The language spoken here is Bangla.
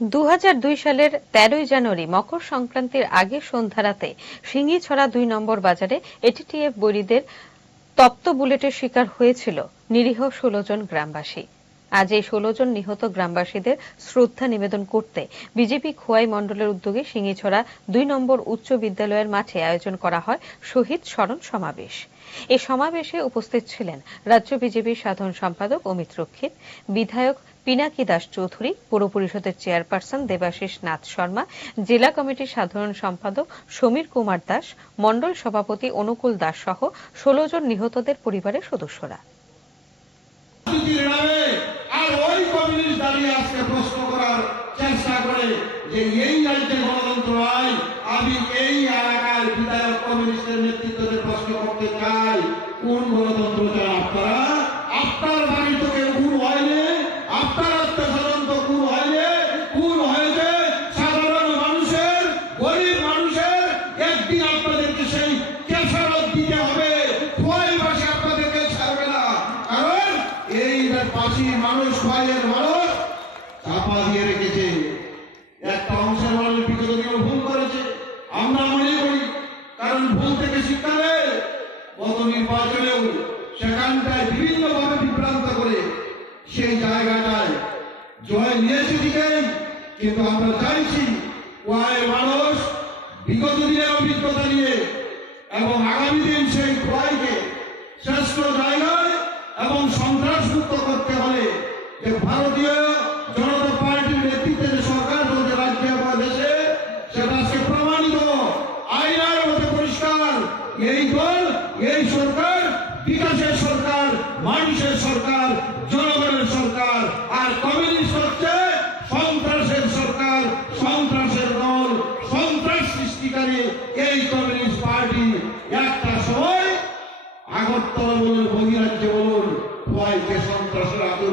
২০০২ সালের ১৩ জানুয়ারি মকর সংক্রান্তির আগে সন্ধ্যা রাতে সিঙ্গিছড়া ২ নম্বর বাজারে এটিটিএফ বৈরীদের তপ্ত বুলেটের শিকার হয়েছিল নিরীহ ১৬ জন গ্রামবাসী। আজ এই ১৬ জন নিহত গ্রামবাসীদের শ্রদ্ধা নিবেদন করতে বিজেপি খোয়াই মণ্ডলের উদ্যোগে সিঙ্গিছড়া ২ নম্বর উচ্চ বিদ্যালয়ের মাঠে আয়োজন করা হয় শহীদ স্মরণ সমাবেশ। এই সমাবেশে উপস্থিত ছিলেন রাজ্য বিজেপির সাধারণ সম্পাদক অমিত রক্ষিত, বিধায়ক পিনাকি দাস চৌধুরী, পৌর পরিষদের চেয়ারপারসন দেবাশিস নাথ শর্মা, জেলা কমিটির সাধারণ সম্পাদক সমীর কুমার দাস, মণ্ডল সভাপতি অনুকূল দাস সহ ১৬ জন নিহতদের পরিবারের সদস্যরা। আর ওই কমিউনিস্ট দাঁড়িয়ে আজকে প্রশ্ন করার চেষ্টা করে যে এই রাজ্যে গণতন্ত্র নয়, আমি এই এলাকার বিধায়ক কমিউনিস্টের নেতৃত্বে প্রশ্ন করতে চাই, কোন গণতন্ত্র চান আপনারা? আপনার বাড়ি তো কেউ খুন হয়নি, আপনার আত্মস্বজন তো খুন হয়নি, খুন হয়েছে সাধারণ মানুষের, গরিব মানুষের। একদিন আপনাদেরকে সেই খেসারত দিতে হবে, খোয়াইবাসী আপনাদেরকে ছাড়বে না। কারণ এই পাশির মানুষ, খোয়াইয়ের মানুষ চাপা দিয়ে রেখেছে। একটা অংশের মানুষ বিগত দিনে ভুল করেছে, আমরা মনে করি, কারণ ভুল থেকে শিক্ষা নেই। গত নির্বাচনেও সেখানটায় বিভিন্ন ভাবে বিভ্রান্ত করে সেই জায়গাটায় জয় নিয়েছে ঠিকই, কিন্তু আমরা চাইছি খোয়াইয়ের মানুষ বিগত দিনের অভিজ্ঞতা নিয়ে এবং আগামী দিন সেই খোয়াইকে শ্রেষ্ঠ জায়গায় এবং সন্ত্রাস মুক্ত করতে হলে যে ভারতীয় জনতা পার্টির নেতৃত্বে যে সরকার চলছে রাজ্যে বা দেশে, সেটা আজকে প্রমাণিত, আইনের মধ্যে পরিষ্কার। এই দল, এই সরকার বিকাশের সরকার, মানুষের সরকার, জনগণের সরকার। আর কমিউনিস্ট হচ্ছে সন্ত্রাসের সরকার, সন্ত্রাসের দল, সন্ত্রাস সৃষ্টিকারী এই কমিউনিস্ট পার্টি। একটা সময় আগরতলা বলুন, বহিরাজ্যে বলুন, খোয়াইকে সন্ত্রাসের আদর